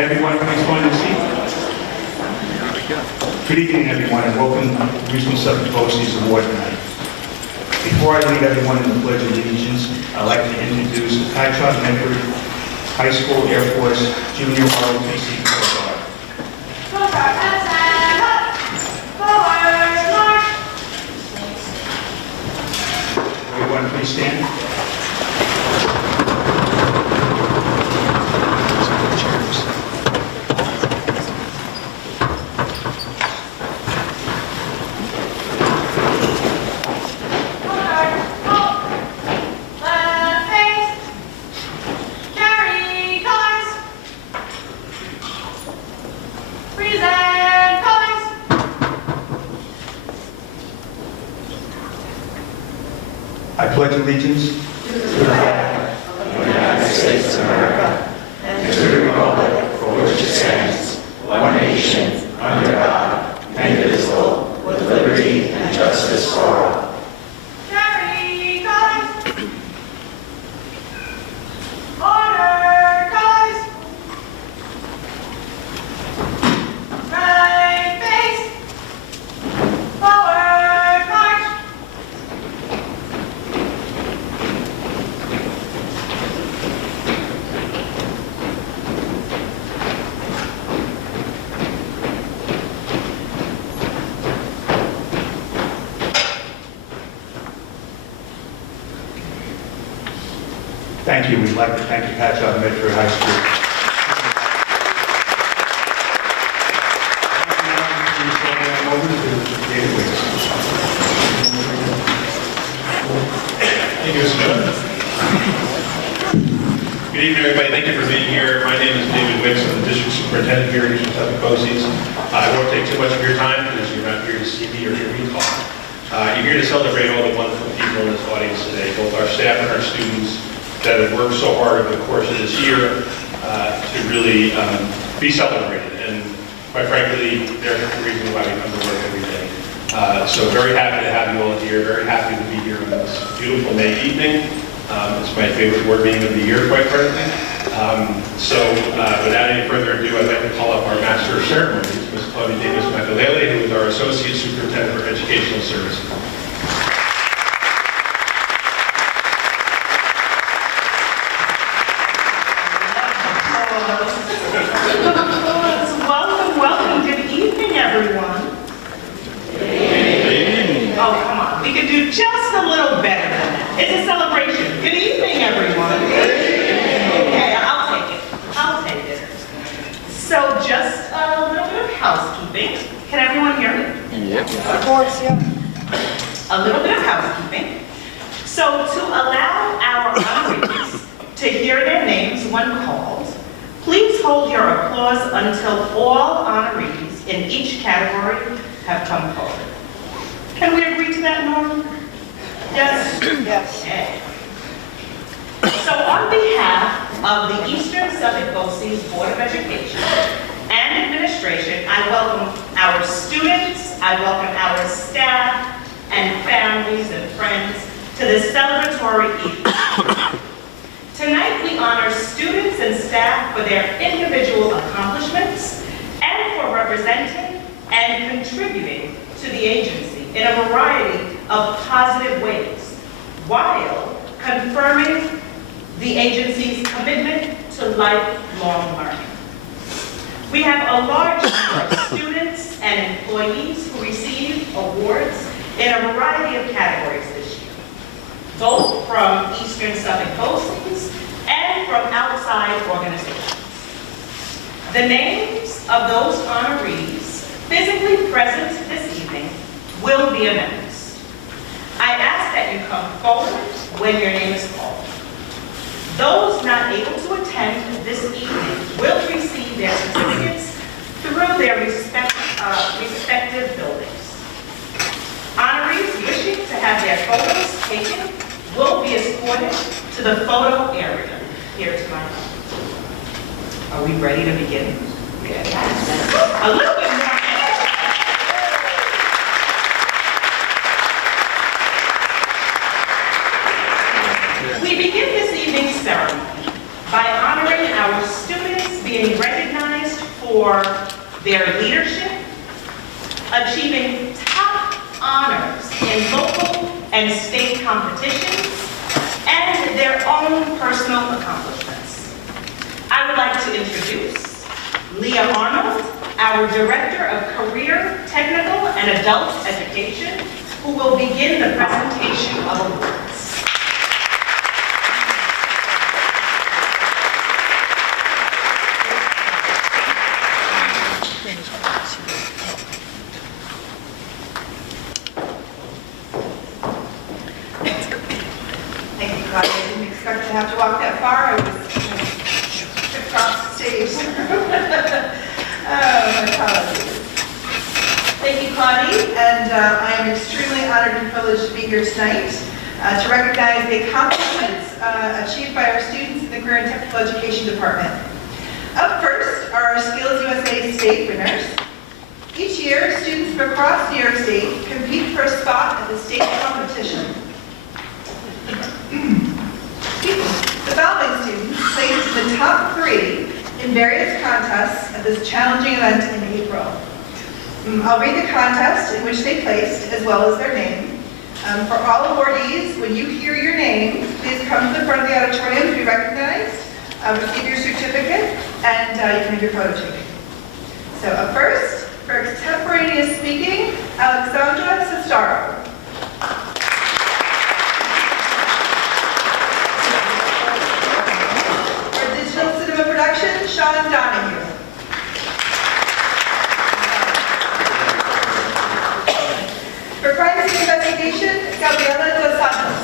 Everyone, please find a seat. Good evening, everyone, and welcome to Regional Suffolk BOCES Award Night. Before I lead everyone in the Pledge of Allegiance, I'd like to introduce the Patchogue Medford High School Air Force Junior ROTC Coast Guard. Everyone, please stand. I pledge allegiance to the flag of the United States of America and to the republic for which it stands, one nation, under God, indivisible, with liberty and justice for all. Carry, guys! Order, guys! Right face! Forward march! Thank you. We'd like to thank the Patchogue Medford High School. Over to David Wicks. Thank you, Mr. Chairman. Good evening, everybody. Thank you for being here. My name is David Wicks. I'm the district superintendent here at Regional Suffolk BOCES. I won't take too much of your time because you're not here to see me or hear me talk. You're here to celebrate all the wonderful people in this audience today, both our staff and our students that have worked so hard over the course of this year to really be celebrated. And quite frankly, they're the reason why we come to work every day. So very happy to have you all here. Very happy to be here on this beautiful May evening. It's my favorite board meeting of the year, quite frankly. Without any further ado, I'd like to call up our Master of Ceremonies, Ms. Claudia Davis-Makalele, who is our Associate Superintendent for Educational Services. Welcome. Good evening, everyone. Oh, come on. We could do just a little better than that. It's a celebration. Good evening, everyone. Okay, I'll take it. So just a little bit of housekeeping. Can everyone hear me? Yep. Of course, yeah. A little bit of housekeeping. So to allow our honorees to hear their names when called, please hold your applause until all honorees in each category have come forward. Can we agree to that, Norm? Yes? Yes. Okay. So on behalf of the Eastern Suffolk BOCES Board of Education and Administration, I welcome our students, I welcome our staff and families and friends to this celebratory evening. Tonight we honor students and staff for their individual accomplishments and for representing and contributing to the agency in a variety of positive ways, while confirming the agency's commitment to lifelong learning. We have a large number of students and employees who receive awards in a variety of categories this year, both from Eastern Suffolk BOCES and from outside organizations. The names of those honorees physically present this evening will be announced. I ask that you come forward when your name is called. Those not able to attend this evening will receive their certificates through their respective buildings. Honorees wishing to have their photos taken will be escorted to the photo area here to my left. Are we ready to begin? Yeah. A little bit more. We begin this evening's ceremony by honoring our students being recognized achieving top honors in local and state competitions, and their own personal accomplishments. I would like to introduce Leah Arnold, our Director of Career, Technical, and Adult Education, who will begin the presentation of awards. Thank you, Claudia. I didn't expect to have to walk that far. I was tripped off stage. My apologies. Thank you, Claudia, and I am extremely honored and privileged to be here tonight to recognize the accomplishments achieved by our students in the Career and Technical Education Department. Up first are our Skills USA state winners. Each year, students from across New York State compete for a spot at the state competition. The following students placed in the top 3 in various contests at this challenging event in April. I'll read the contest in which they placed, as well as their name. For all awardees, when you hear your name, please come to the front of the auditorium to be recognized, receive your certificate, and you can have your photo taken. So up first, for extemporaneous speaking, Alexandra Sestaro. For digital cinema production, Sean Donahue. For crime scene investigation, Gabriela Dos Santos.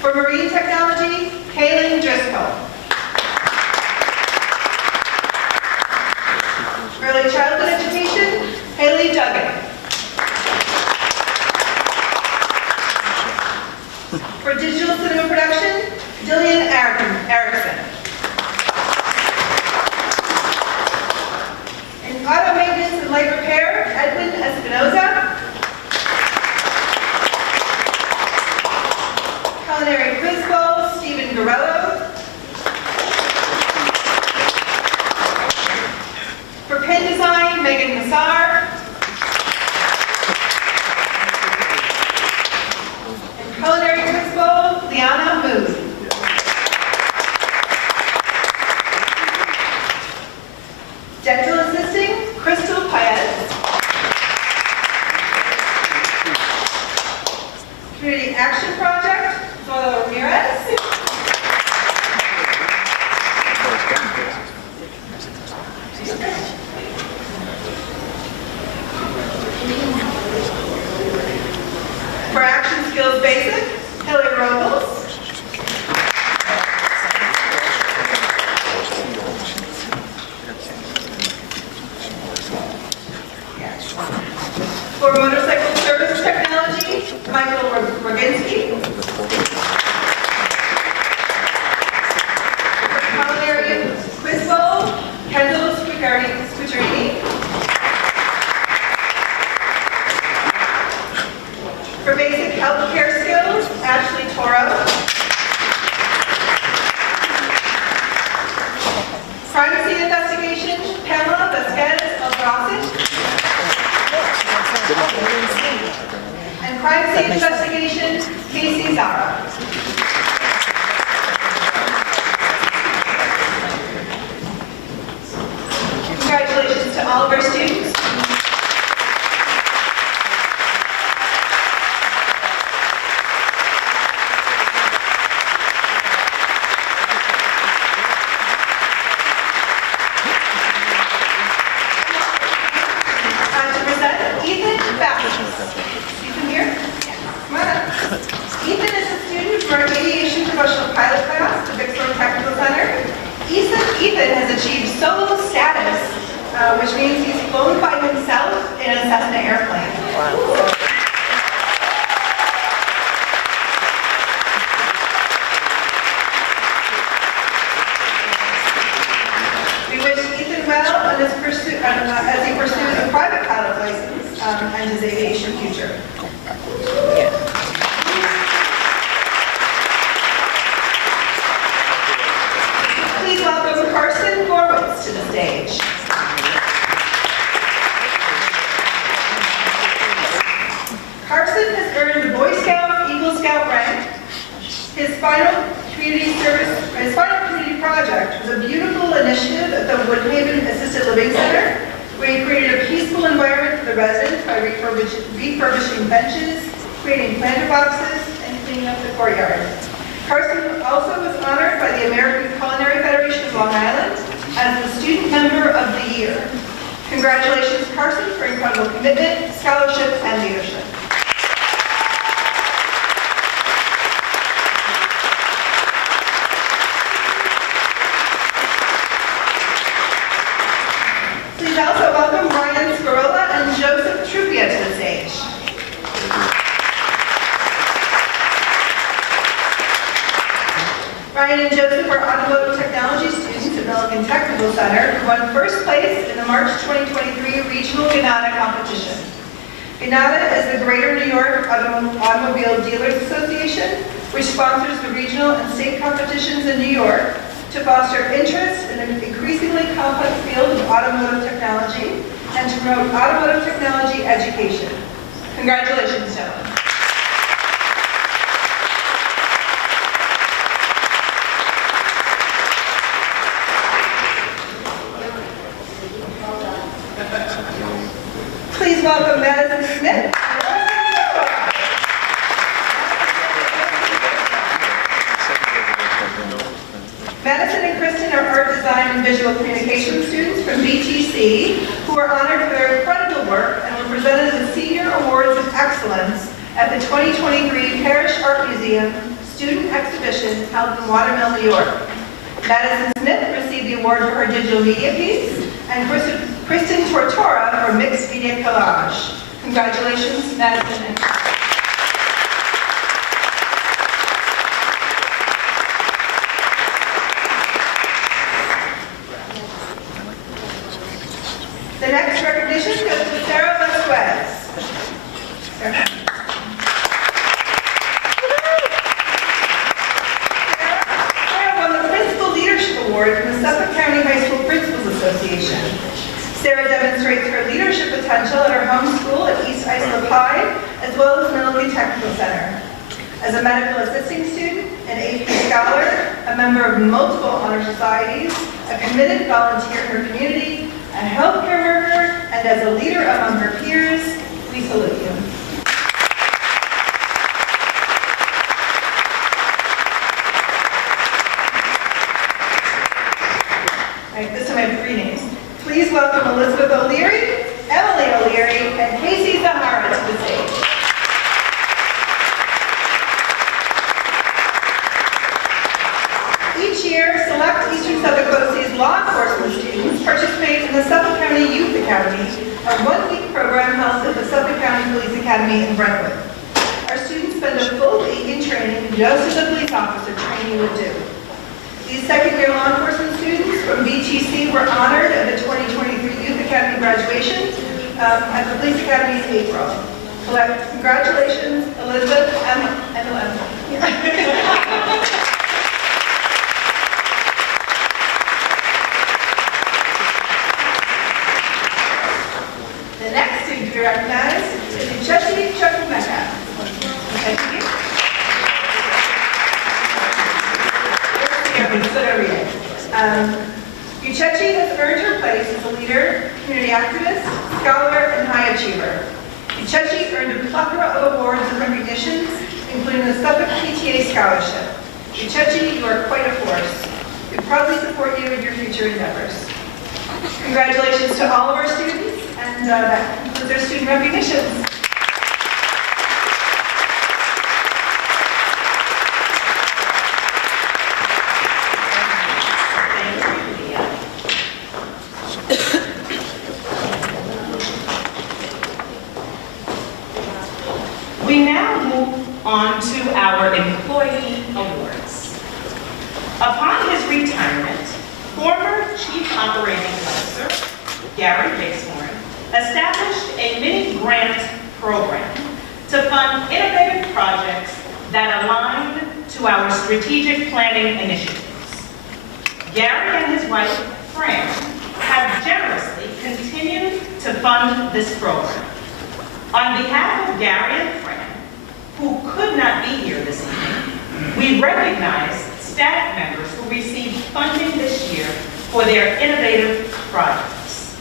For marine technology, Kaylin Driscoll. Early childhood education, Haley Duggan. For digital cinema production, Dillian Erickson. In auto maintenance and light repair, Edwin Espinoza. Culinary quiz bowl, Stephen Garello. For pen design, Megan Massar. And culinary quiz bowl, Liana Moon. Dental assisting, Crystal Paez. Community Action Project, Zoila Ramirez. For Action Skills Basic, Hillary Robles. For Motorcycle Service Technology, Michael Roginski. For Culinary Quiz Bowl, Kendall Scucciarini. For Basic Healthcare Skills, Ashley Toro. Crime Scene Investigation, Pamela Vasquez Aldrasik. And Crime Scene Investigation, Casey Zara. Congratulations to all of our students. To present Ethan Baptist. Ethan here? Come on up. Ethan is a student from our aviation professional pilot class at the Vicksburg Technical Center. Ethan has achieved solo status, which means he's flown by himself in a Cessna airplane. We wish Ethan well on his pursuit, as he pursues a private pilot license and his aviation future. Please stage. Carson has earned the Boy Scout, Eagle Scout rank. His final community project was a beautiful initiative at the Woodhaven Assisted Living Center, where he created a peaceful environment for the residents by refurbishing benches, creating planter boxes, and cleaning up the courtyard. Carson also was honored by the American Culinary Federation of Long Island as the Student Member of the Year. Congratulations, Carson, for incredible commitment, scholarship, and leadership. Please also welcome Brian Scarola and Joseph Trupia to the stage. Brian and Joseph are automotive technology students at Millikan Technical Center who won first place in the March 2023 Regional Ganada competition. Ganada is the Greater New York Automobile Dealers Association, which sponsors the regional and state competitions in New York to foster interest in an increasingly complex field of automotive technology and to promote automotive technology education. Congratulations, gentlemen. Please welcome Madison Smith. Madison and Kristen are art design and visual communication students from BTC who are honored for their incredible work and were presented as Senior Awards of Excellence at the 2023 Parrish Art Museum Student Exhibition held in Watermill, New York. Madison Smith received the award for her digital media piece, and Kristen Tortora for mixed media collage. Congratulations, Madison and Kristen. The next recognition goes to Sarah Vasquez. Sarah. Sarah won the Principal Leadership Award from the Suffolk County High School Principals Association. Sarah demonstrates her leadership potential at her home school at East Islip High, as well as Millikan Technical Center. As a medical assisting student, an AP scholar, a member of multiple honor societies, a committed volunteer in her community, a healthcare worker, and as a leader among her peers, we salute you. All right, this time I have three names. Please welcome Elizabeth O'Leary, Emily O'Leary, and Casey Zahara to the stage. Each year, select Eastern Suffolk BOCES law enforcement students participate in the Suffolk County Youth Academy, a one-week program held at the Suffolk County Police Academy in Brentwood. Our students spend a full week in training just as a police officer training would do. These second-year law enforcement students from BTC were honored at the 2023 Youth Academy graduation at the Police Academy in April. Congratulations, Elizabeth and Emily. The next student to be recognized is Uchechi Chukwumeka. Thank you. Uchechi has earned her place as a leader, community activist, scholar, and high achiever. Uchechi earned a plethora of awards and recognitions, including the Suffolk PTA Scholarship. Uchechi, you are quite a force. We proudly support you in your future endeavors. Congratulations to all of our students, and that concludes our student recognitions. We now move on to our employee awards. Upon his retirement, former Chief Operating Officer Gary Basehorn established a mini-grant program to fund innovative projects that align to our strategic planning initiatives. Gary and his wife, Fran, have generously continued to fund this program. On behalf of Gary and Fran, who could not be here this evening, we recognize staff members who received funding this year for their innovative projects.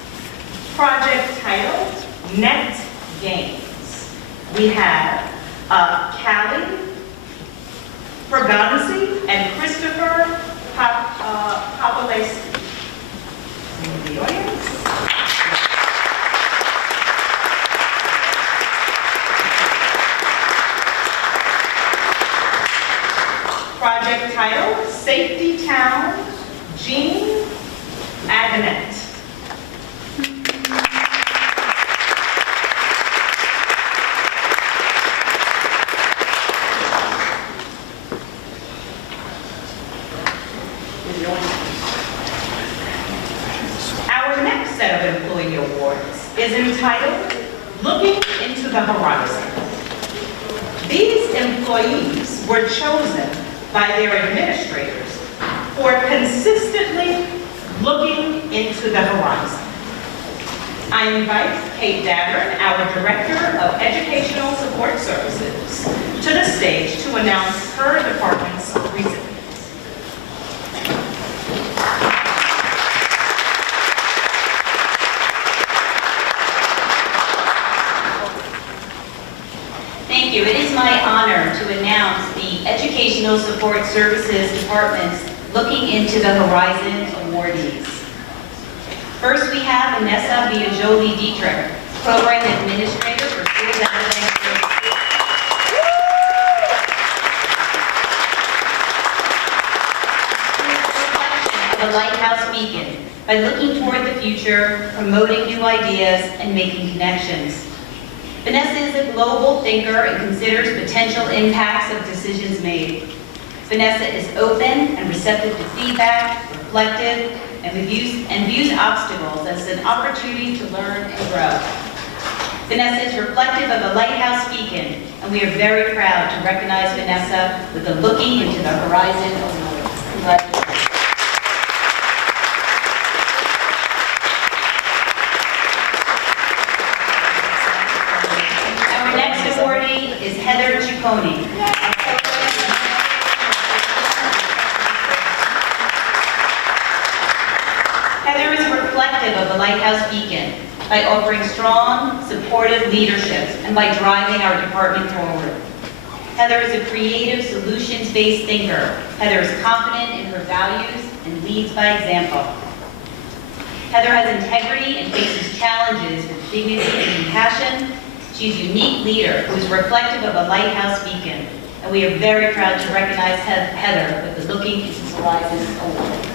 Project titled Net Gains. We have Callie Fraganzi and Christopher Papalesi. In the audience. Project title, Safety Town, Jean Agonet. Our next set of employee awards is entitled Looking into the Horizon. These employees were chosen by their administrators for consistently looking into the horizon. I invite Kate Davern, our Director of Educational Support Services, to the stage to announce her department's recipients. Thank you. It is my honor to announce the Educational Support Services Department's Looking into the Horizon awardees. First, we have Vanessa Biagioli-Dietrich, Program Administrator for Schools Academic Services. The Lighthouse Beacon, by looking toward the future, promoting new ideas, and making connections. Vanessa is a global thinker and considers potential impacts of decisions made. Vanessa is open and receptive to feedback, reflective, and views obstacles as an opportunity to learn and grow. Vanessa is reflective of the Lighthouse Beacon, and we are very proud to recognize Vanessa with the Looking into the Horizon Award. Congratulations. Our next awardee is Heather Ciccone. Heather is reflective of the Lighthouse Beacon by offering strong, supportive leadership and by driving our department forward. Heather is a creative, solutions-based thinker. Heather is confident in her values and leads by example. Heather has integrity and faces challenges with dignity and compassion. She's a unique leader who is reflective of a Lighthouse Beacon, and we are very proud to recognize Heather with the Looking into the Horizon Award.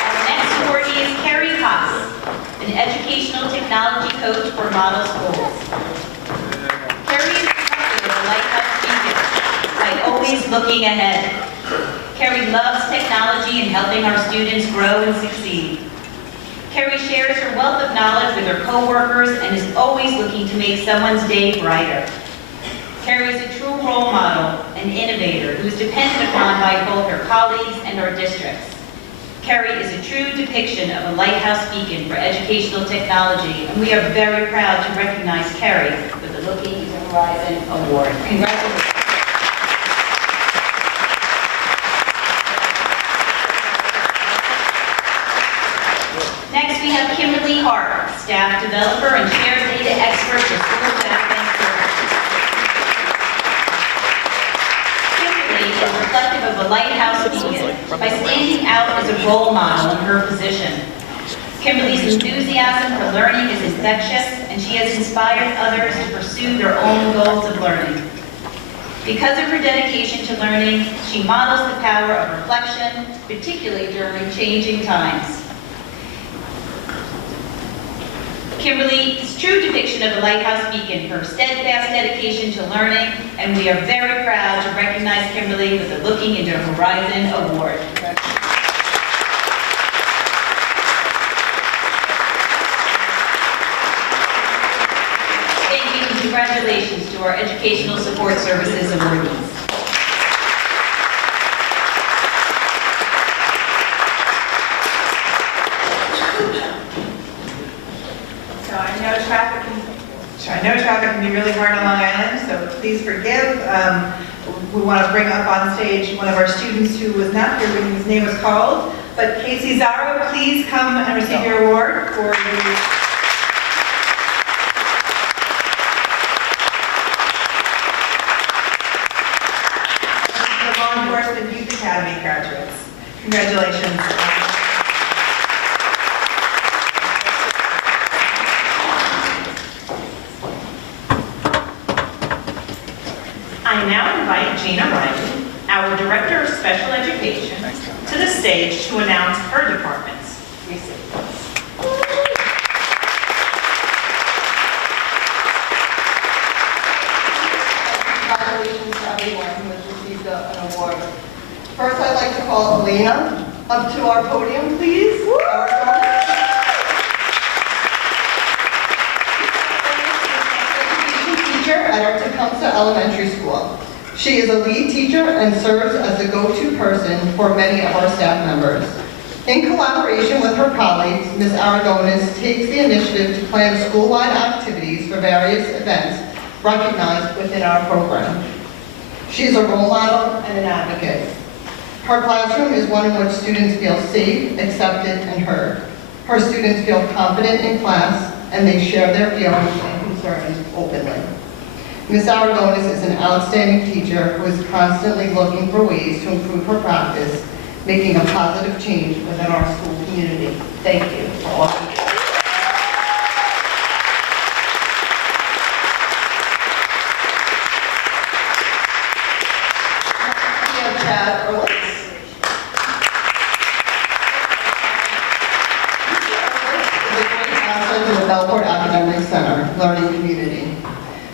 Our next awardee is Carrie Haas, an educational technology coach for model schools. Carrie is reflective of the Lighthouse Beacon by always looking ahead. Carrie loves technology and helping our students grow and succeed. Carrie shares her wealth of knowledge with her coworkers and is always looking to make someone's day brighter. Carrie is a true role model and innovator who is depended upon by both her colleagues and our districts. Carrie is a true depiction of a Lighthouse Beacon for educational technology, and we are very proud to recognize Carrie with the Looking into the Horizon Award. Congratulations. Next, we have Kimberly Hart, staff developer and shared data expert for Schools Academic Services. Kimberly is reflective of the Lighthouse Beacon by standing out as a role model in her position. Kimberly's enthusiasm for learning is infectious, and she has inspired others to pursue their own goals of learning. Because of her dedication to learning, she models the power of reflection, particularly during changing times. Kimberly is a true depiction of the Lighthouse Beacon for her steadfast dedication to learning, and we are very proud to recognize Kimberly with the Looking into the Horizon Award. Thank you and congratulations to our Educational Support Services awardees. really hard on Long Island, so please forgive. We want to bring up on stage one of our students who was not here when his name was called. But Casey Zaro, please come and receive your award for the... Law Enforcement Youth Academy graduates. Congratulations. I now invite Gina Riley, our Director of Special Education, to the stage to announce her department's recipients. Congratulations to everyone who has received an award. First, I'd like to call Elena up to our podium, please. Teacher at our Tecumseh Elementary School. She is a lead teacher and serves as the go-to person for many of our staff members. In collaboration with her colleagues, Ms. Aragonis takes the initiative to plan school-wide activities for various events recognized within our program. She is a role model and an advocate. Her classroom is one in which students feel safe, accepted, and heard. Her students feel confident in class, and they share their feelings and concerns openly. Ms. Aragonis is an outstanding teacher who is constantly looking for ways to improve her practice, making a positive change within our school community. Thank you for all you do. We have Chad Ehrlich. Is a great asset to the Belport Academic Center Learning Community.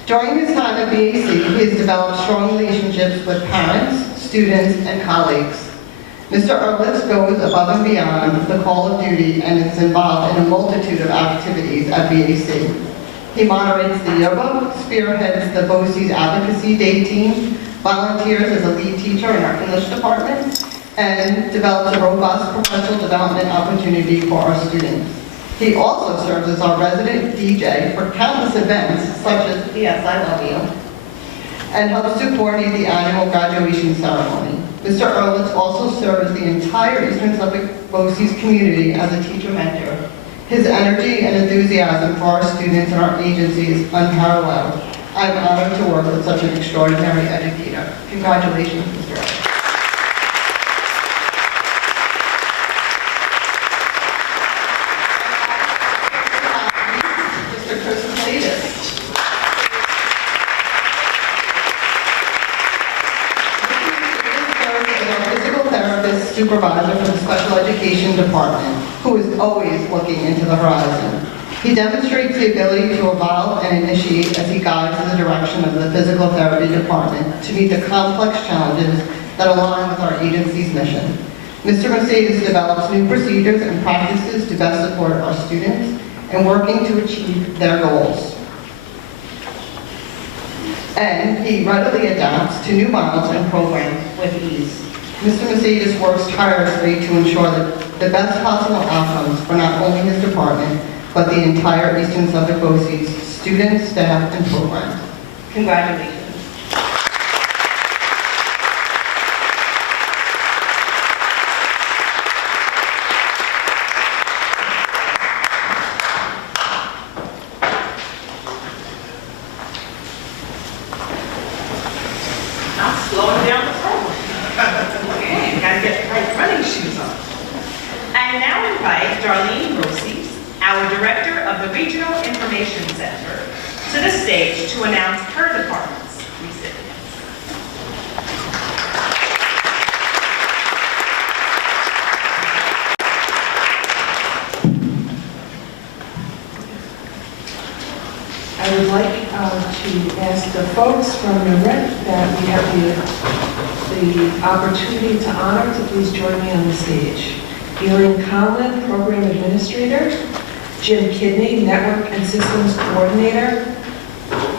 During his time at BAC, he has developed strong relationships with parents, students, and colleagues. Mr. Ehrlich goes above and beyond the call of duty and is involved in a multitude of activities at BAC. He moderates the yearbook, spearheads the BOCES Advocacy Day team, volunteers as a lead teacher in our English department, and develops a robust professional development opportunity for our students. He also serves as our resident DJ for countless events, such as P.S. I Love You, and helps to coordinate the annual graduation ceremony. Mr. Ehrlich also serves the entire Eastern Suffolk BOCES community as a teacher mentor. His energy and enthusiasm for our students and our agency is unparalleled. I'm honored to work with such an extraordinary educator. Congratulations, Mr. Ehrlich. Supervisor for the Special Education Department, who is always looking into the horizon. He demonstrates the ability to evolve and initiate as he guides in the direction of the Physical Therapy Department to meet the complex challenges that align with our agency's mission. Mr. Mercedes develops new procedures and practices to best support our students in working to achieve their goals. And he readily adapts to new models and programs with ease. Mr. Mercedes works tirelessly to ensure that the best possible outcomes for not only his department, but the entire Eastern Suffolk BOCES students, staff, and programs. Congratulations. I'm slowing down the program. Okay, gotta get the right running shoes on. I now invite Darlene Rossi, our Director of the Regional Information Center, to the stage to announce her department's recipients. I would like to ask the folks from the REC that we have the opportunity to honor to please join me on the stage. Eileen Conlon, Program Administrator, Jim Kidney, Network and Systems Coordinator,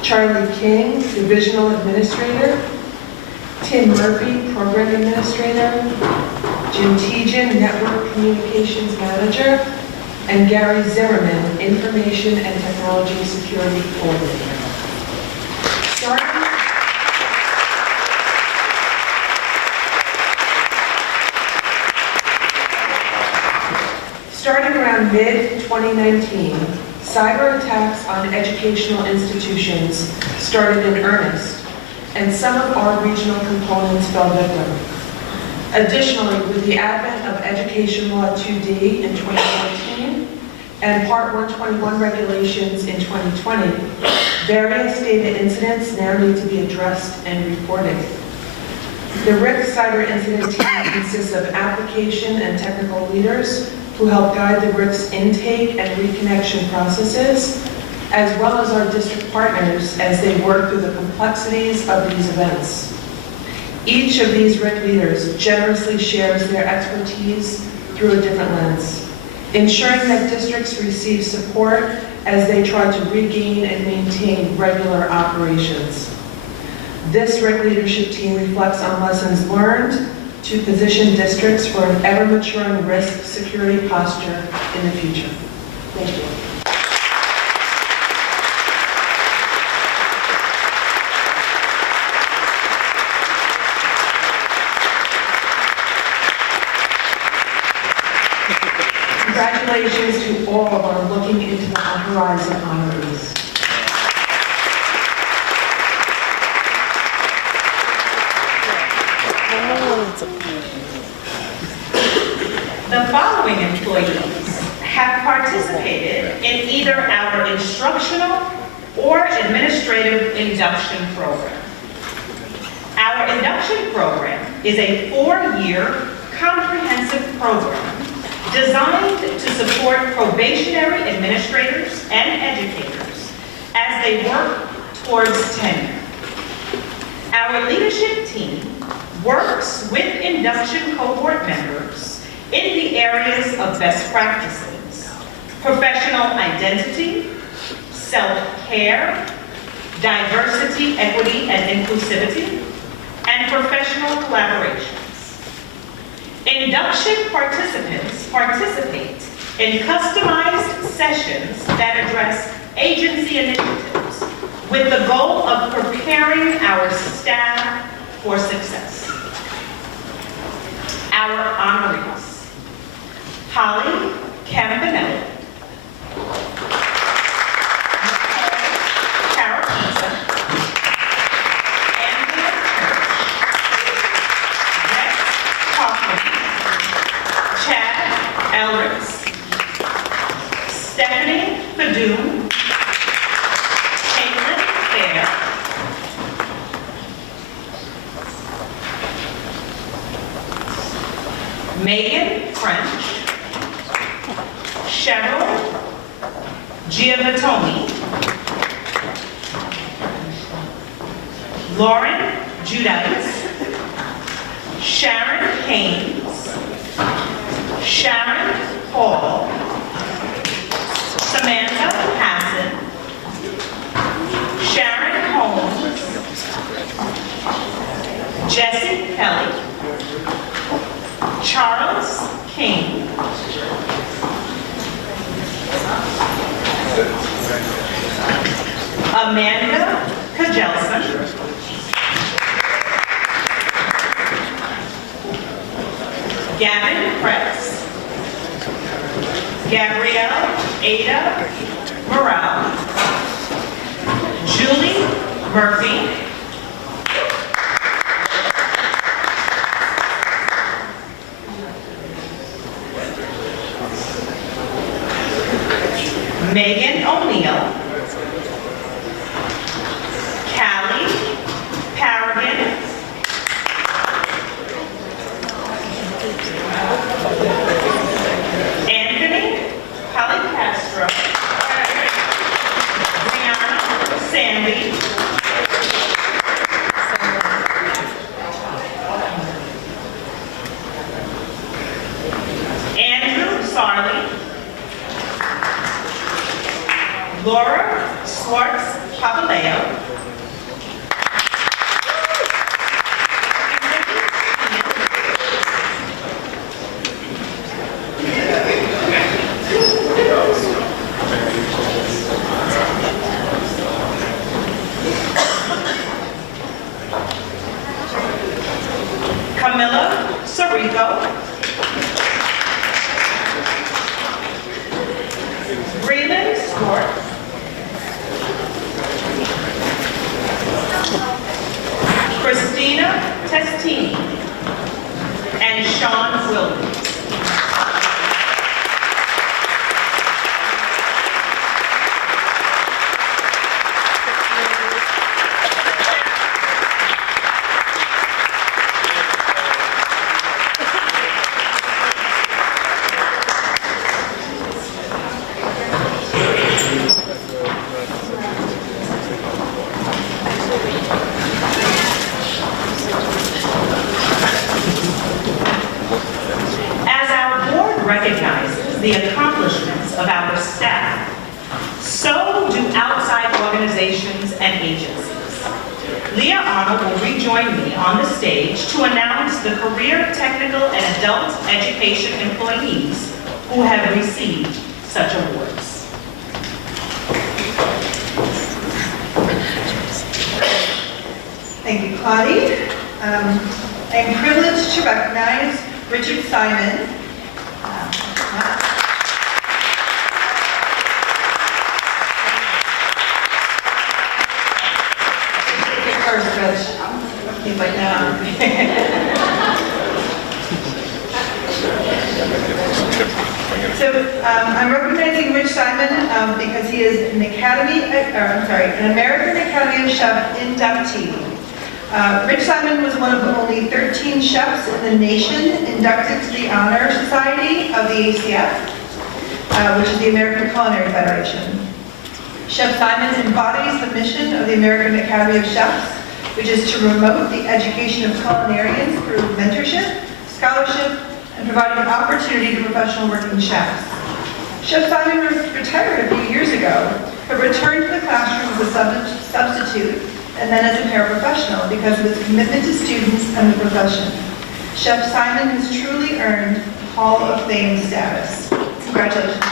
Charlie King, Divisional Administrator, Tim Murphy, Program Administrator, Jim Tejan, Network Communications Manager, and Gary Zimmerman, Information and Technology Security Coordinator. Starting around mid-2019, cyber attacks on educational institutions started in earnest, and some of our regional components fell victim. Additionally, with the advent of Education Law 2D in 2014 and Part 121 regulations in 2020, various data incidents now need to be addressed and reported. The RIC Cyber Incident Team consists of application and technical leaders who help guide the RIC's intake and reconnection processes, as well as our district partners as they work through the complexities of these events. Each of these RIC leaders generously shares their expertise through a different lens, ensuring that districts receive support as they try to regain and maintain regular operations. This RIC leadership team reflects on lessons learned to position districts for an ever-maturing risk security posture in the future. Thank you. Congratulations to all of our Looking into the Horizon honorees. The following employees have participated in either our instructional or administrative induction program. Our induction program is a 4-year comprehensive program designed to support probationary administrators and educators as they work towards tenure. Our leadership team works with induction cohort members in the areas of best practices, professional identity, self-care, diversity, equity, and inclusivity, and professional collaborations. Induction participants participate in customized sessions that address agency initiatives with the goal of preparing our staff for success. Our honorees: Holly Campanelli, Carol Pizza, Angela Church, Rex Kaufman, Chad Elricks, Stephanie Fadoon, Caitlin Fair, Megan French, Cheryl Giavatoni, Lauren Judice, Sharon Haynes, Sharon Hall, Samantha Hassan, Sharon Holmes, Jesse Kelly, Charles King, Amanda Kajelson, Gavin Kretz, Gabrielle Ada Morale, Julie Murphy, Megan O'Neill, Callie Paragon, Anthony Policastro, Brianna Sandy, Camilla Sarico. Breland Swart. Christina Testini. And Sean Williams. As our board recognizes the accomplishments of our staff, so do outside organizations and agencies. Leah Arnold will rejoin me on the stage to announce the career, technical, and adult education employees who have received such awards. Thank you, Claudie. I am privileged to recognize Richard Simon. First, Rich. He's like, no. So I'm recognizing Rich Simon because he is an an American Academy of Chef inductee. Rich Simon was one of only 13 chefs in the nation inducted to the Honor Society of the ACF, which is the American Culinary Federation. Chef Simon embodies the mission of the American Academy of Chefs, which is to promote the education of culinarians through mentorship, scholarship, and providing an opportunity to professional working chefs. Chef Simon retired a few years ago, but returned to the classroom as a substitute and then as a paraprofessional because of his commitment to students and the profession. Chef Simon has truly earned Hall of Fame status. Congratulations.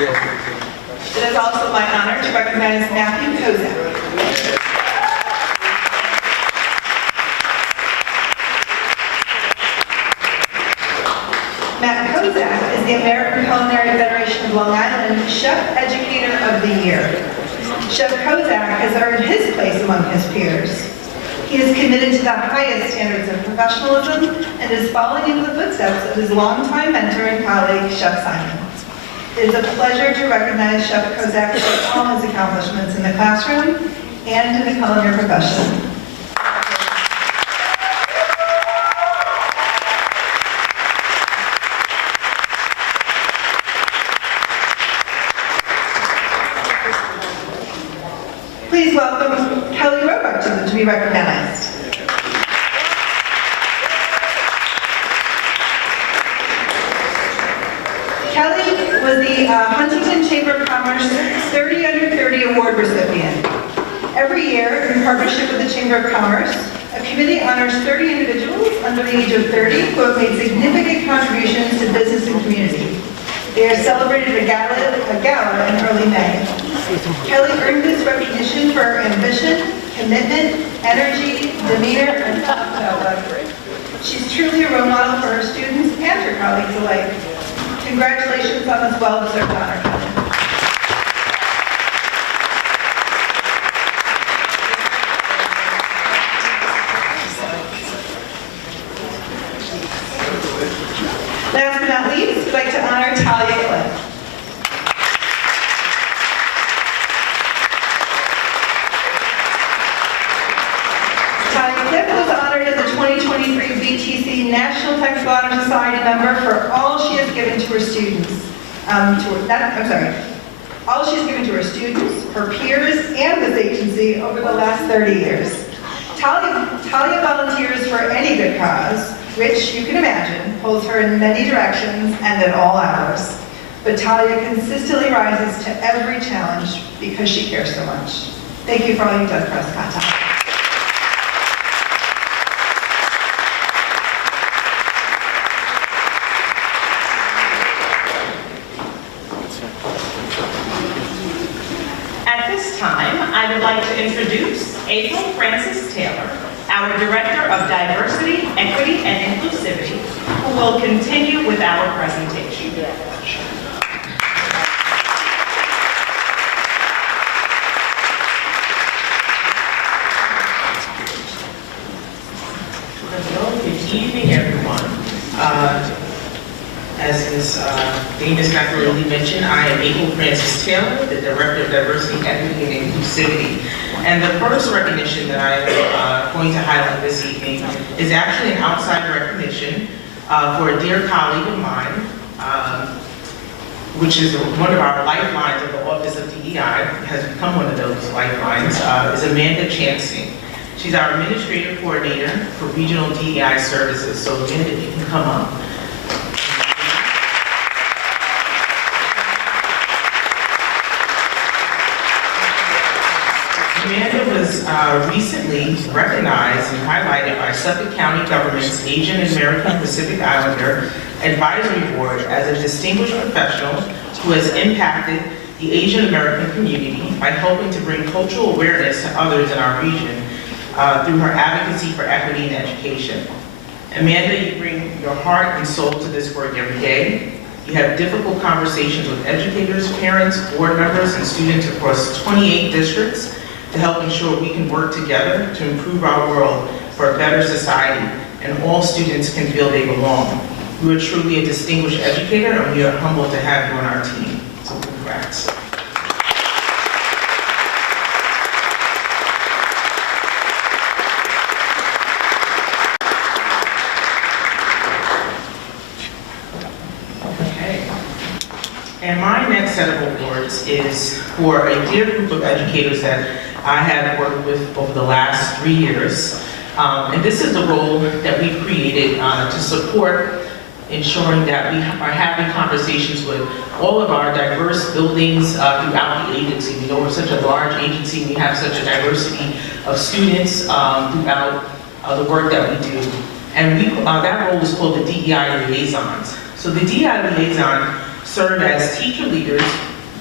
It is also my honor to recognize Matthew Kozak. Matt Kozak is the American Culinary Federation of Long Island Chef Educator of the Year. Chef Kozak has earned his place among his peers. He is committed to the highest standards of professionalism and is following in the footsteps of his longtime mentor and colleague, Chef Simon. It is a pleasure to recognize Chef Kozak for all his accomplishments in the classroom and in the culinary profession. Please welcome Kelly Roebuck to be recognized. Kelly was the Huntington Chamber of Commerce 30 Under 30 Award recipient. Every year, in partnership with the Chamber of Commerce, a committee honors 30 individuals under the age of 30 who have made significant contributions to business and community. They are celebrated at a gala in early May. Kelly earned this recognition for her ambition, commitment, energy, demeanor, and outlook. She's truly a role model for her students and her colleagues alike. Congratulations on this well-deserved honor, Kelly. Last but not least, we'd like to honor Talia Cliff. Talia Cliff was honored as a 2023 VTC National Technical Honor Society member for all she has given to her students. All she's given to her students, her peers, and this agency over the last 30 years. Talia volunteers for any good cause, which you can imagine pulls her in many directions and at all hours. But Talia consistently rises to every challenge because she cares so much. Thank you for all you've done for us, Talia. would like to introduce April Francis Taylor, our Director of Diversity, Equity, and Inclusivity, who will continue with our presentation. Hello, good evening, everyone. As Ms. Davis Macarelli mentioned, I am April Francis Taylor, the Director of Diversity, Equity, and Inclusivity. And the first recognition that I am going to highlight this evening is actually an outside recognition for a dear colleague of mine, which is one of our lifelines of the Office of DEI, has become one of those lifelines, is Amanda Chansing. She's our Administrative Coordinator for Regional DEI Services. So Amanda, if you can come up. Amanda was recently recognized and highlighted by Suffolk County Government's Asian American Pacific Islander Advisory Board as a distinguished professional who has impacted the Asian American community by helping to bring cultural awareness to others in our region through her advocacy for equity in education. Amanda, you bring your heart and soul to this work every day. You have difficult conversations with educators, parents, board members, and students across 28 districts to help ensure we can work together to improve our world for a better society and all students can feel they belong. You are truly a distinguished educator and we are humbled to have you on our team. So congrats. And my next set of awards is for a dear group of educators that I have worked with over the last 3 years. And this is the role that we've created to support ensuring that we are having conversations with all of our diverse buildings throughout the agency. We know we're such a large agency, we have such a diversity of students throughout the work that we do. And that role is called the DEI Liaisons. So the DEI Liaison serve as teacher leaders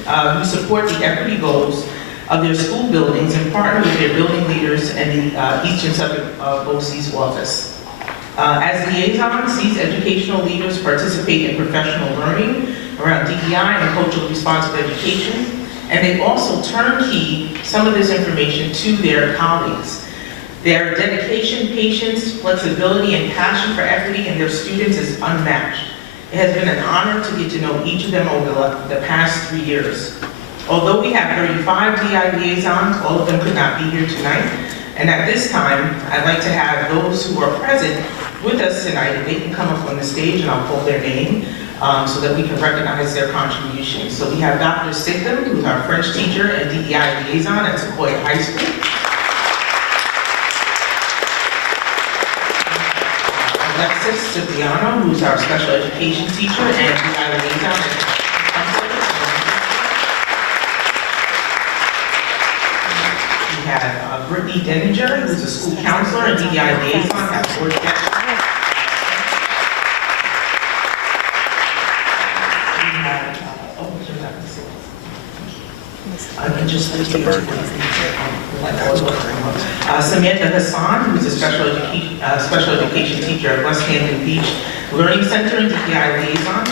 who support the equity goals of their school buildings and partner with their building leaders and the Eastern Suffolk BOCES office. As liaisons, these educational leaders participate in professional learning around DEI and culturally responsive education, and they also turnkey some of this information to their colleagues. Their dedication, patience, flexibility, and passion for equity in their students is unmatched. It has been an honor to get to know each of them over the past 3 years. Although we have 35 DEI liaisons, all of them could not be here tonight. And at this time, I'd like to have those who are present with us tonight, if they can come up on the stage and I'll call their name so that we can recognize their contributions. So we have Dr. Sikdam, who's our French teacher and DEI liaison at Sequoia High School. Alexis Cipriano, who's our special education teacher and DEI liaison at We have Brittany Denninger, who's a school counselor and DEI liaison at Georgetown. We have, Samantha Hassan, who's a special education teacher at West Hampton Beach Learning Center and DEI liaison.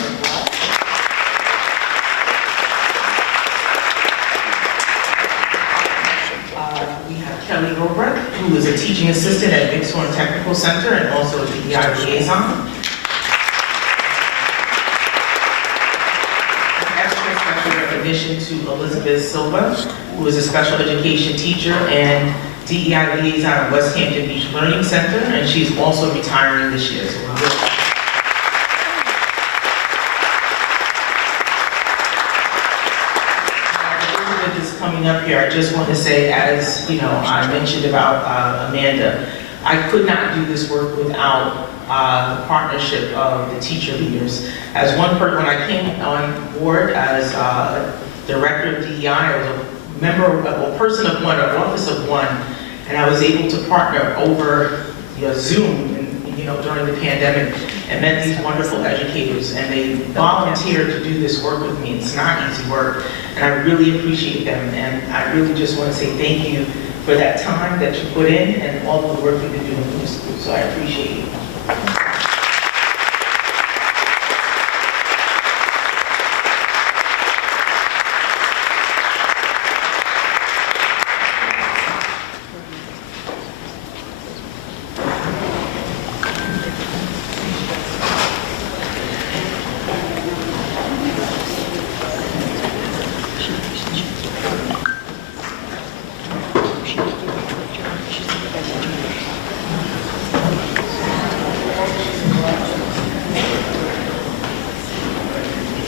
Kelly Robrecht, who is a teaching assistant at Big Horn Technical Center and also a DEI liaison. Extra special recognition to Elizabeth Silva, who is a special education teacher and DEI liaison at West Hampton Beach Learning Center, and she's also retiring this year. So coming up here, I just want to say, as you know, I mentioned about Amanda, I could not do this work without the partnership of the teacher leaders. As one person, when I came on board as director of DEI, I was a member, a person of one, an office of one, and I was able to partner over Zoom, and, during the pandemic, and met these wonderful educators, and they volunteered to do this work with me. It's not easy work, and I really appreciate them, and I really just want to say thank you for that time that you put in and all of the work you've been doing in the school, so I appreciate you.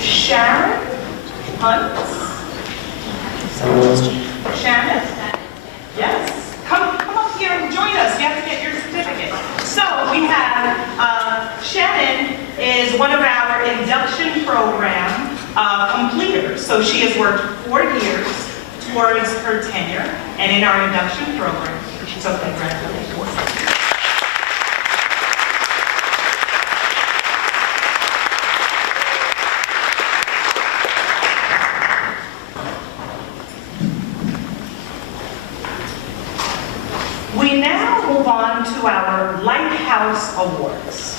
Sharon Hunt. Sharon? Yes. Come up here and join us. You have to get your certificate. So we have Shannon is one of our induction program completers. So she has worked 4 years towards her tenure and in our induction program. So congratulations. We now move on to our Lighthouse Awards,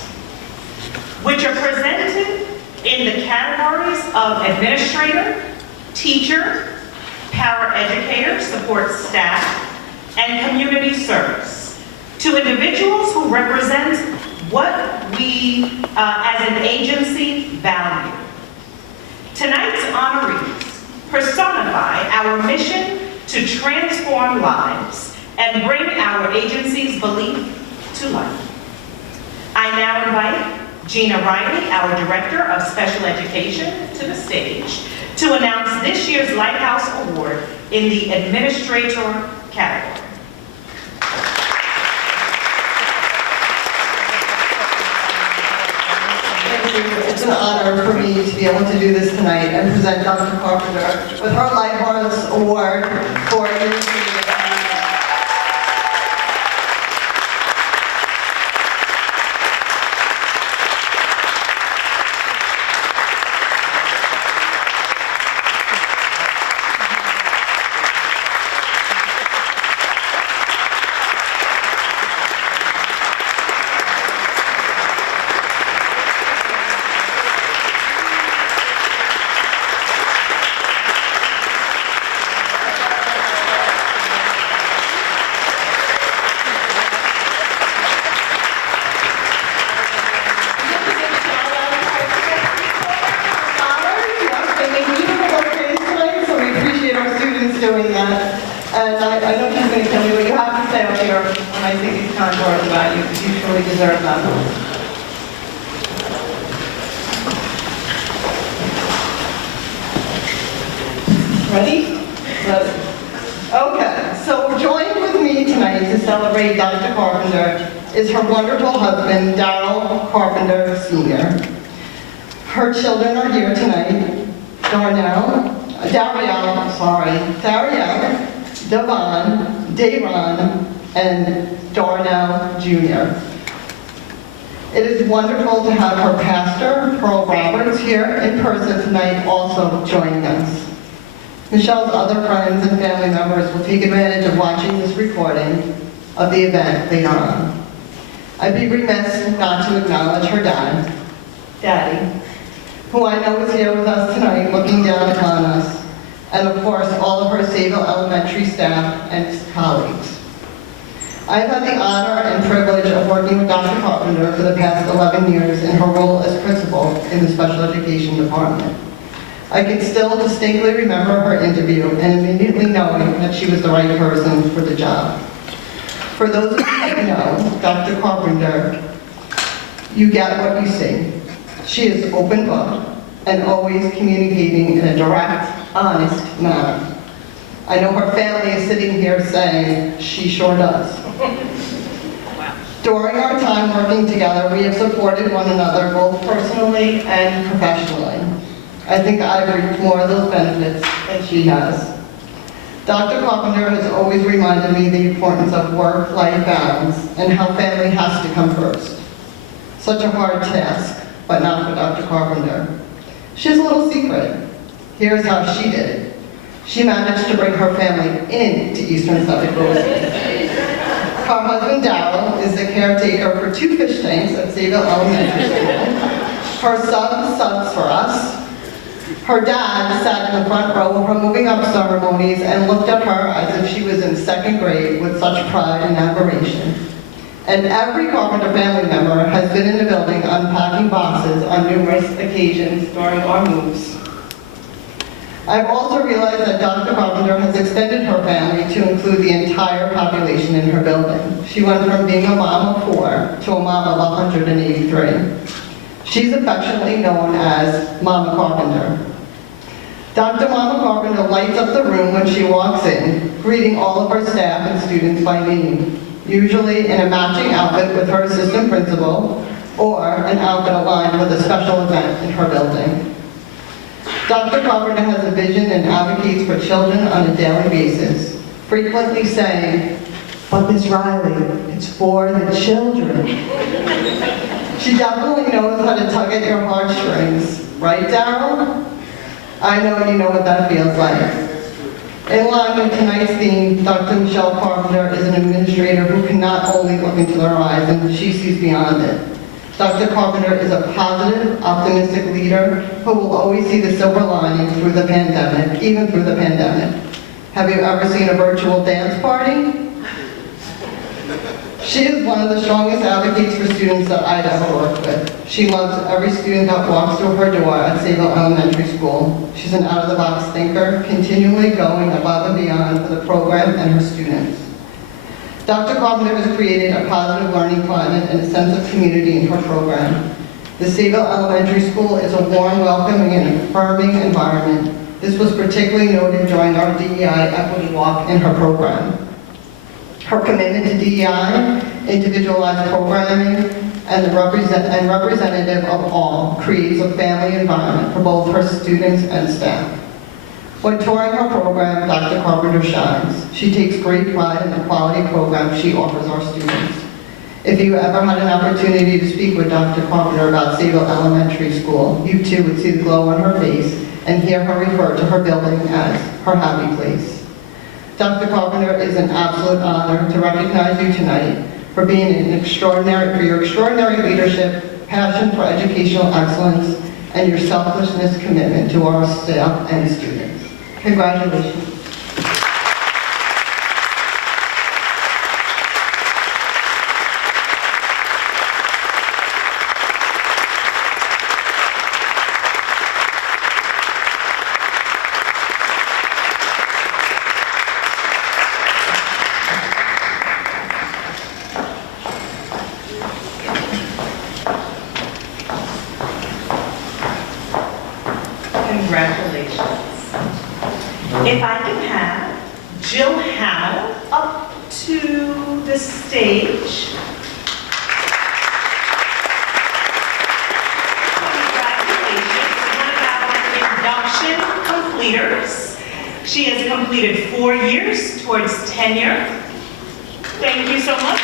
which are presented in the categories of administrator, teacher, paraeducator, support staff, and community service to individuals who represent what we as an agency value. Tonight's honorees personify our mission to transform lives and bring our agency's belief to life. I now invite Gina Riley, our Director of Special Education, to the stage to announce this year's Lighthouse Award in the Administrator category. Thank you. It's an honor for me to be able to do this tonight and present Dr. Carpenter with her Lighthouse Award for administrative. Doing that, and I know she's going to tell me, but you have to stay up here when I say these kind words about you, because you truly deserve them. Ready? Ready. Okay, so joined with me tonight to celebrate Dr. Carpenter is her wonderful husband, Darrell Carpenter Sr. Her children are here tonight, Dariel, Devon, Dayron, and Darnell Jr. It is wonderful to have her pastor, Pearl Roberts, here in person tonight also joining us. Michelle's other friends and family members will take advantage of watching this recording of the event later on. I'd be remiss not to acknowledge her dad, Daddy, who I know is here with us tonight looking down upon us, and of course all of her Sayville Elementary staff and colleagues. I've had the honor and privilege of working with Dr. Carpenter for the past 11 years in her role as principal in the special education department. I can still distinctly remember her interview and immediately knowing that she was the right person for the job. For those of you who know Dr. Carpenter, you get what you see. She is open book and always communicating in a direct, honest manner. I know her family is sitting here saying, she sure does. During our time working together, we have supported one another both personally and professionally. I think I've reaped more of those benefits than she has. Dr. Carpenter has always reminded me the importance of work-life balance and how family has to come first. Such a hard task, but not for Dr. Carpenter. She has a little secret. Here's how she did it. She managed to bring her family into Eastern Suffolk BOCES. Her husband, Darrell, is the caretaker for 2 fish tanks at Sayville Elementary School. Her son subs for us. Her dad sat in the front row of her moving up ceremonies and looked at her as if she was in 2nd grade with such pride and admiration. And every Carpenter family member has been in the building unpacking boxes on numerous occasions during our moves. I've also realized that Dr. Carpenter has extended her family to include the entire population in her building. She went from being a mom of 4 to a mom of 183. She's affectionately known as Mama Carpenter. Dr. Mama Carpenter lights up the room when she walks in, greeting all of her staff and students by name, usually in a matching outfit with her assistant principal, or an outfit aligned with a special event in her building. Dr. Carpenter has a vision and advocates for children on a daily basis, frequently saying, "But Miss Riley, it's for the children." She definitely knows how to tug at your heartstrings. Right, Darrell? I know you know what that feels like. In line with tonight's theme, Dr. Michelle Carpenter is an administrator who can not only look into their eyes, and she sees beyond it. Dr. Carpenter is a positive, optimistic leader who will always see the silver lining through the pandemic, even through the pandemic. Have you ever seen a virtual dance party? She is one of the strongest advocates for students that I've ever worked with. She loves every student that walks through her door at Sayville Elementary School. She's an out-of-the-box thinker, continually going above and beyond for the program and her students. Dr. Carpenter has created a positive learning climate and a sense of community in her program. The Sayville Elementary School is a warm, welcoming, and affirming environment. This was particularly noted during our DEI Equity Walk in her program. Her commitment to DEI, individualized programming, and representative of all creates a family environment for both her students and staff. When touring her program, Dr. Carpenter shines. She takes great pride in the quality program she offers our students. If you ever had an opportunity to speak with Dr. Carpenter about Sayville Elementary School, you too would see the glow on her face and hear her refer to her building as her happy place. Dr. Carpenter, it is an absolute honor to recognize you tonight for being for your extraordinary leadership, passion for educational excellence, and your selflessness commitment to our staff and students. Congratulations. Congratulations. If I can have Jill Hamill up to the stage. Congratulations, one of our induction completers. She has completed 4 years towards tenure. Thank you so much.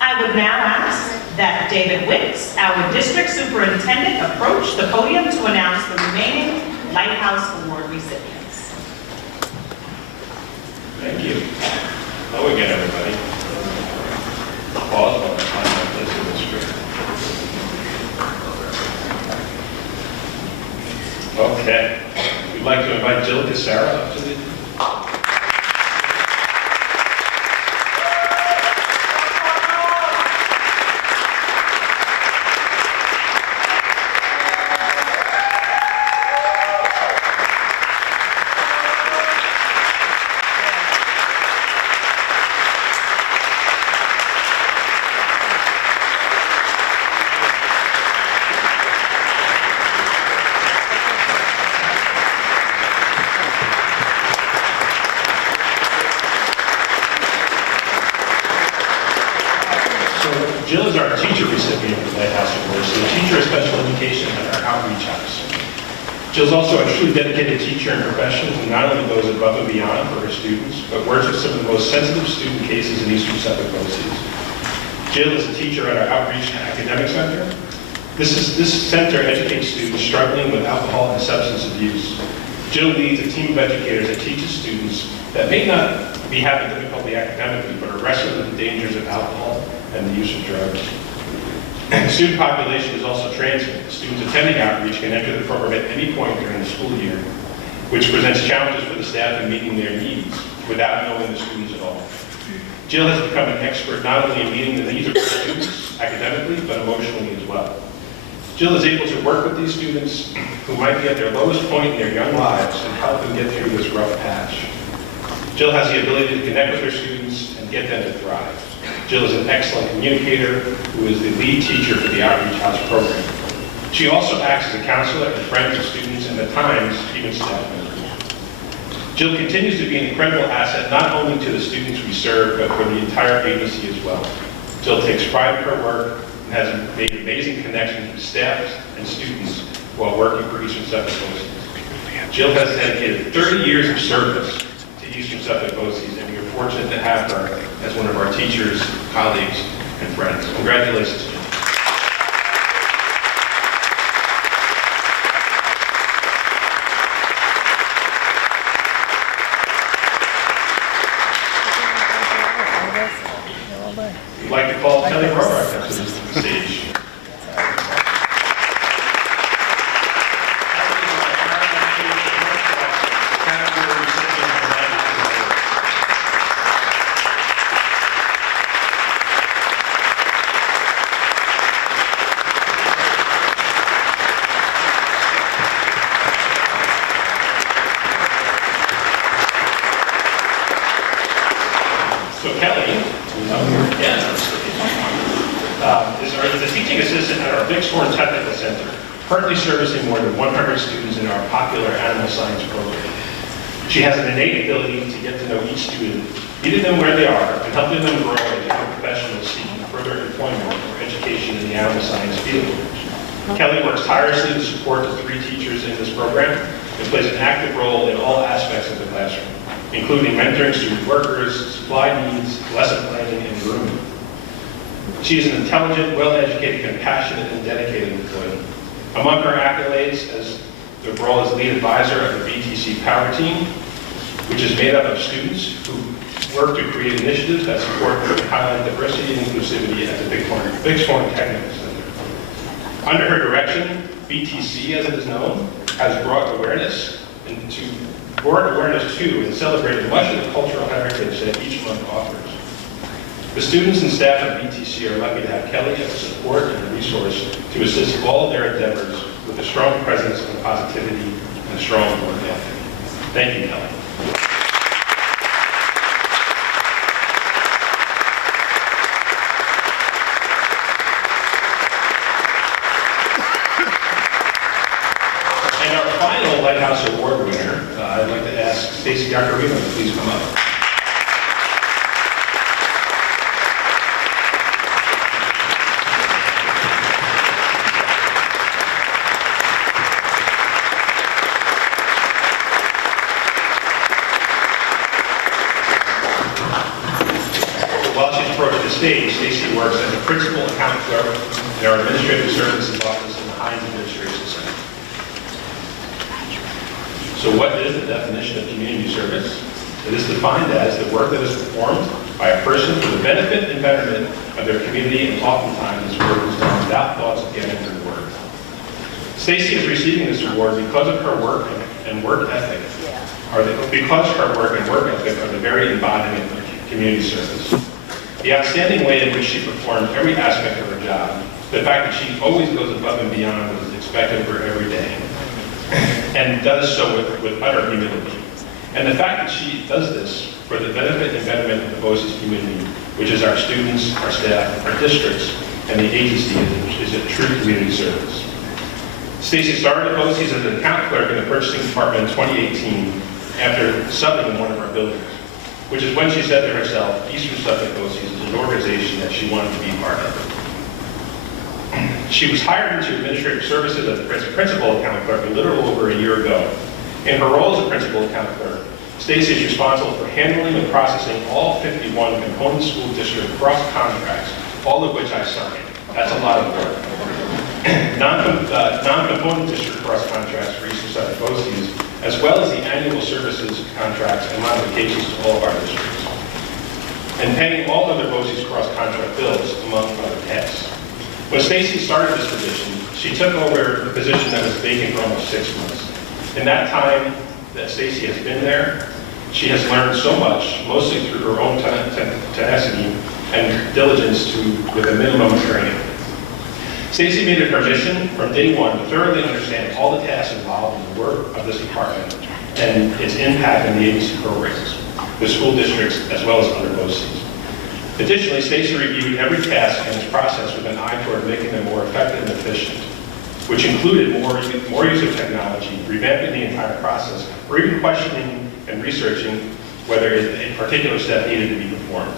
I would now ask that David Wicks, our district superintendent, approach the podium to announce the remaining Lighthouse Award recipients. Thank you. Hello again, everybody. Pause while I find my place in the script. Okay. We'd like to invite Jill Cassara up to the... Jill's also a truly dedicated teacher and professional who not only goes above and beyond for her students, but works with some of the most sensitive student cases in Eastern Suffolk BOCES. Jill is a teacher at our Outreach Academic Center. This center educates students struggling with alcohol and substance abuse. Jill leads a team of educators that teaches students that may not be having difficulty academically, but are wrestling with the dangers of alcohol and the use of drugs. The student population is also transient. Students attending Outreach can enter the program at any point during the school year, which presents challenges for the staff in meeting their needs without knowing the students at all. Jill has become an expert not only in meeting the needs of her students academically, but emotionally as well. Jill is able to work with these students who might be at their lowest point in their young lives and help them get through this rough patch. Jill has the ability to connect with her students and get them to thrive. Jill is an excellent communicator who is the lead teacher for the Outreach House program. She also acts as a counselor and friend to students and at times even staff members. Jill continues to be an incredible asset not only to the students we serve, but for the entire agency as well. Jill takes pride in her work and has made amazing connections with staff and students while working for Eastern Suffolk BOCES. Jill has dedicated 30 years of service to Eastern Suffolk BOCES, and we are fortunate to have her as one of our teachers, colleagues, and friends. Congratulations, Jill. We'd like to call Kelly Rohrbach up to the stage. So Kelly, who's up here again, is a teaching assistant at our Bixhorn Technical Center, currently servicing more than 100 students in our popular animal science program. She has an innate ability to get to know each student, meeting them where they are, and helping them grow as young professionals seeking further employment or education in the animal science field. Kelly works tirelessly to support the 3 teachers in this program and plays an active role in all aspects of the classroom, including mentoring student workers, supply needs, lesson planning, and grooming. She is an intelligent, well-educated, compassionate, and dedicated employee. Among her accolades as the role as lead advisor of the BTC Power Team, which is made up of students who work to create initiatives that support and highlight diversity and inclusivity at the Bixhorn Technical Center. Under her direction, BTC, as it is known, has brought awareness to and celebrated much of the cultural heritage that each month offers. The students and staff at BTC are lucky to have Kelly as a support and a resource to assist all their endeavors with a strong presence of positivity and a strong work ethic. Thank you, Kelly. And our final Lighthouse Award winner, I'd like to ask Stacy Yakarino to please come up. While she's approaching the stage, Stacy works as a principal account clerk in our administrative services office in the Hines Administration Center. So what is the definition of community service? It is defined as the work that is performed by a person for the benefit and betterment of their community, and oftentimes this work is done without thoughts of getting reward. Stacy is receiving this award because of her work and work ethic, because her work and work ethic are the very embodiment of community service. The outstanding way in which she performs every aspect of her job, the fact that she always goes above and beyond what is expected of her every day, and does so with utter humility. And the fact that she does this for the benefit and betterment of the BOCES community, which is our students, our staff, our districts, and the agency, is a true community service. Stacy started at BOCES as an account clerk in the purchasing department in 2018 after subbing in one of our buildings, which is when she said to herself, Eastern Suffolk BOCES is an organization that she wanted to be part of. She was hired into administrative services as the principal account clerk a little over a year ago. In her role as a principal account clerk, Stacy is responsible for handling and processing all 51 component school district cross contracts, all of which I signed. That's a lot of work. Non-component district cross contracts for Eastern Suffolk BOCES, as well as the annual services contracts and modifications to all of our districts, and paying all other BOCES cross contract bills, among other tasks. When Stacy started this position, she took over the position that was vacant for almost 6 months. In that time that Stacy has been there, she has learned so much, mostly through her own tenacity and diligence with a minimum of training. Stacy made it her mission from day one to thoroughly understand all the tasks involved in the work of this department and its impact on the agency programs, the school districts, as well as other BOCES. Additionally, Stacy reviewed every task in this process with an eye toward making them more effective and efficient, which included more use of technology, revamping the entire process, or even questioning and researching whether a particular step needed to be performed.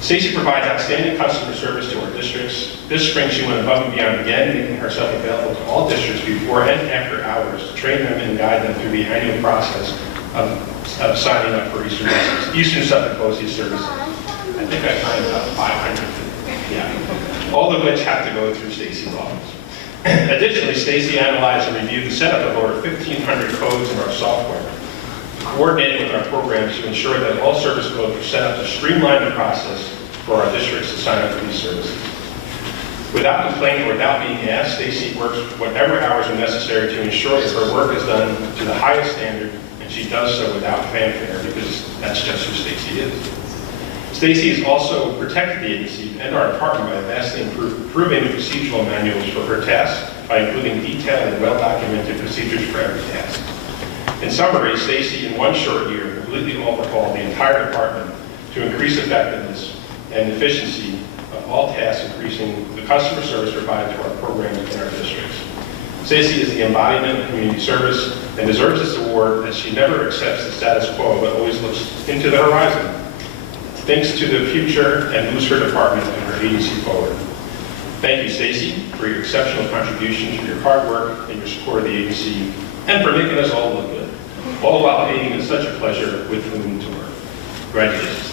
Stacy provides outstanding customer service to our districts. This spring, she went above and beyond again, making herself available to all districts before and after hours to train them and guide them through the annual process of signing up for Eastern Suffolk BOCES services. I think I signed about 500. Yeah, all of which have to go through Stacy's office. Additionally, Stacy analyzed and reviewed the setup of over 1,500 codes in our software, coordinating with our programs to ensure that all service codes were set up to streamline the process for our districts to sign up for these services. Without complaint or without being asked, Stacy works whatever hours are necessary to ensure that her work is done to the highest standard, and she does so without fanfare because that's just who Stacy is. Stacy has also protected the agency and our department by vastly improving the procedural manuals for her tasks by including detailed and well-documented procedures for every task. In summary, Stacy, in one short year, completely overhauled the entire department to increase effectiveness and efficiency of all tasks, increasing the customer service provided to our programs in our districts. Stacy is the embodiment of community service and deserves this award as she never accepts the status quo but always looks into the horizon, thinks to the future, and moves her department and her agency forward. Thank you, Stacy, for your exceptional contributions, for your hard work and your support of the agency, and for making us all look good, all while being in such a pleasure with whom to work. Congratulations.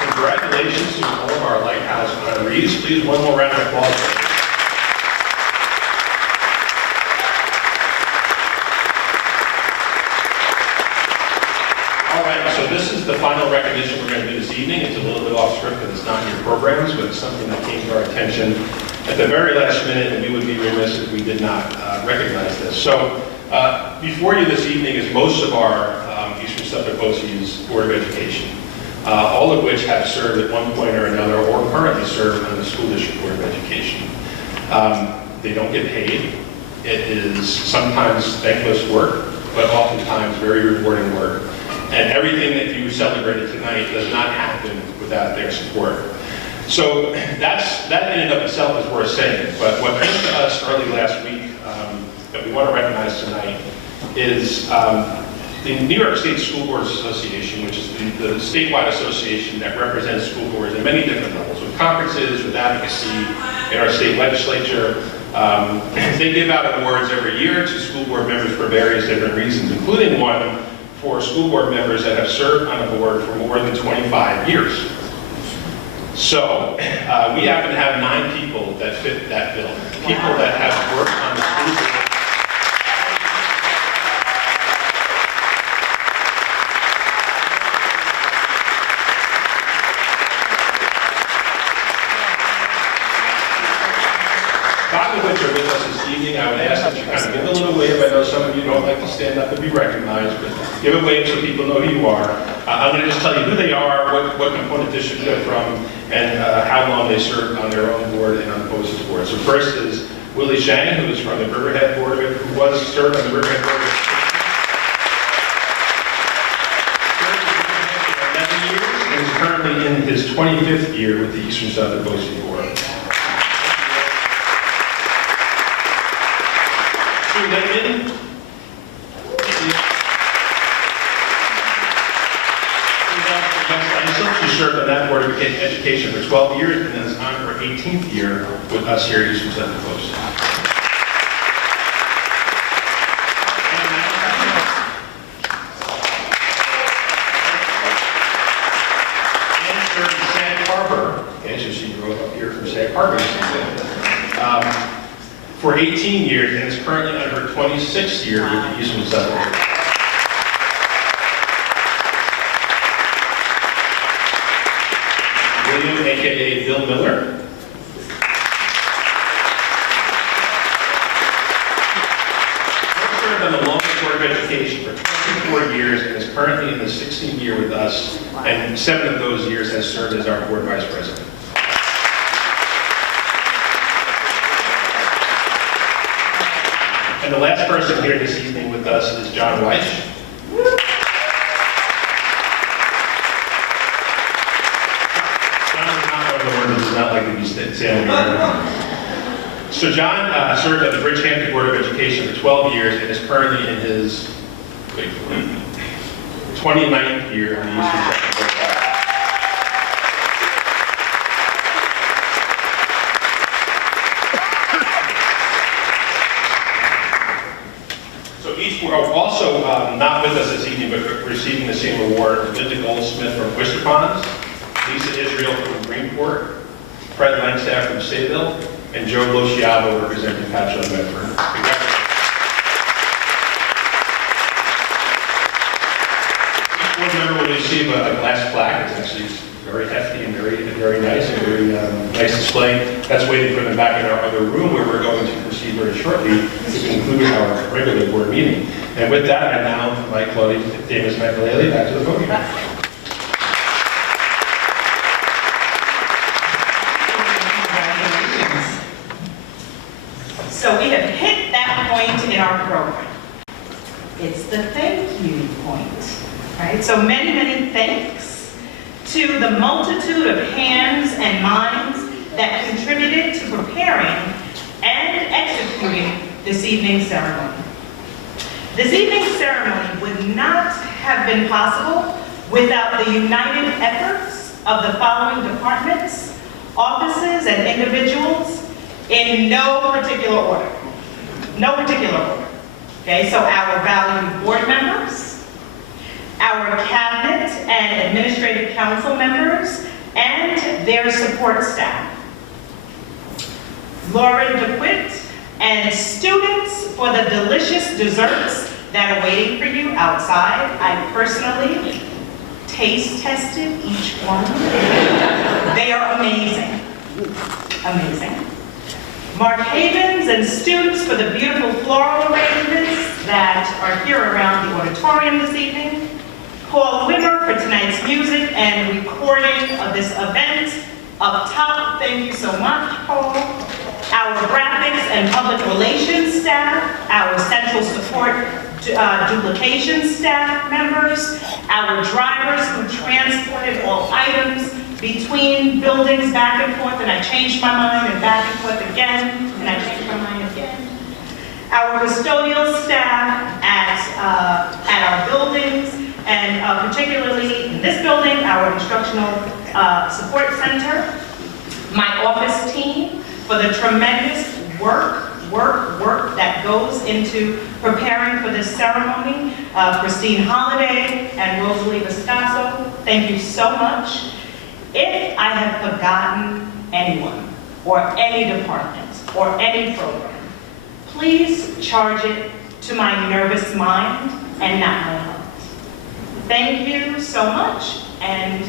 Congratulations to all of our Lighthouse honorees. Please, one more round of applause. So this is the final recognition we're going to do this evening. It's a little bit off script because it's not in your programs, but it's something that came to our attention at the very last minute, and we would be remiss if we did not recognize this. So before you this evening is most of our Eastern Suffolk BOCES Board of Education, all of which have served at one point or another or currently serve on the School District Board of Education. They don't get paid. It is sometimes thankless work, but oftentimes very rewarding work. And everything that you celebrated tonight does not happen without their support. So that in and of itself is worth saying. But what came to us early last week that we want to recognize tonight is the New York State School Boards Association, which is the statewide association that represents school boards at many different levels, with conferences, with advocacy in our state legislature. They give out awards every year to school board members for various different reasons, including one for school board members that have served on a board for more than 25 years. So we happen to have 9 people that fit that bill. People that have worked on the school board. Which are with us this evening. I would ask that you kind of give a little wave. I know some of you don't like to stand up and be recognized, but give a wave so people know who you are. I'm going to just tell you who they are, what component district they're from, and how long they served on their own board and on the BOCES board. So first is Willie Shang, who is from the Riverhead Board, who was served on the Riverhead Board for 11 years, and is currently in his 25th year with the Eastern Suffolk BOCES Board. Sue Lehman, Board of Education for 12 years and is on her 18th year with us here at Eastern Suffolk Post. And served in Sag Harbor, and so she grew up here from Sag Harbor, for 18 years and is currently on her 26th year with the Eastern Suffolk Post. William, a.k.a. Bill Miller. He served on the Longwood Board of Education for 24 years and is currently in the 16th year with us, and 7 of those years has served as our board vice president. And the last person here this evening with us is John Weiss. Does not like to be standing around. So John served on the Bridgehampton Board of Education for 12 years and is currently in his 29th year in the Eastern Suffolk Post. So each also not with us this evening, but receiving the same award: Linda Goldsmith from Oyster Ponds, Lisa Israel from Greenport, Fred Langstaff from Sayville, and Joe Lociavo representing Patchogue Medford. Congratulations. Each board member will receive a glass plaque. It's actually very hefty and very nice, and very nice display. That's waiting for them back in our other room, where we're going to proceed very shortly to conclude our regular board meeting. And with that, I now invite Claudia Davis-McAlealy back to the podium. So we have hit that point in our program. It's the thank you point, right? So many thanks to the multitude of hands and minds that contributed to preparing and executing this evening's ceremony. This evening's ceremony would not have been possible without the united efforts of the following departments, offices, and individuals in no particular order. No particular order. Okay, so our valued board members, our cabinet and administrative council members, and their support staff. Lauren DeQuitt and students for the delicious desserts that are waiting for you outside. I personally taste tested each one. They are amazing. Amazing. Mark Havens and students for the beautiful floral arrangements that are here around the auditorium this evening. Paul Wimmer for tonight's music and recording of this event. Up top, thank you so much, Paul. Our graphics and public relations staff, our central support duplication staff members, our drivers who transported all items between buildings back and forth, and I changed my mind, and back and forth again, and I changed my mind again. Our custodial staff at our buildings, and particularly in this building, our instructional support center. My office team for the tremendous work that goes into preparing for this ceremony. Christine Holliday and Rosalie Viscaso, thank you so much. If I have forgotten anyone, or any department, or any program, please charge it to my nervous mind and not my heart. Thank you so much, and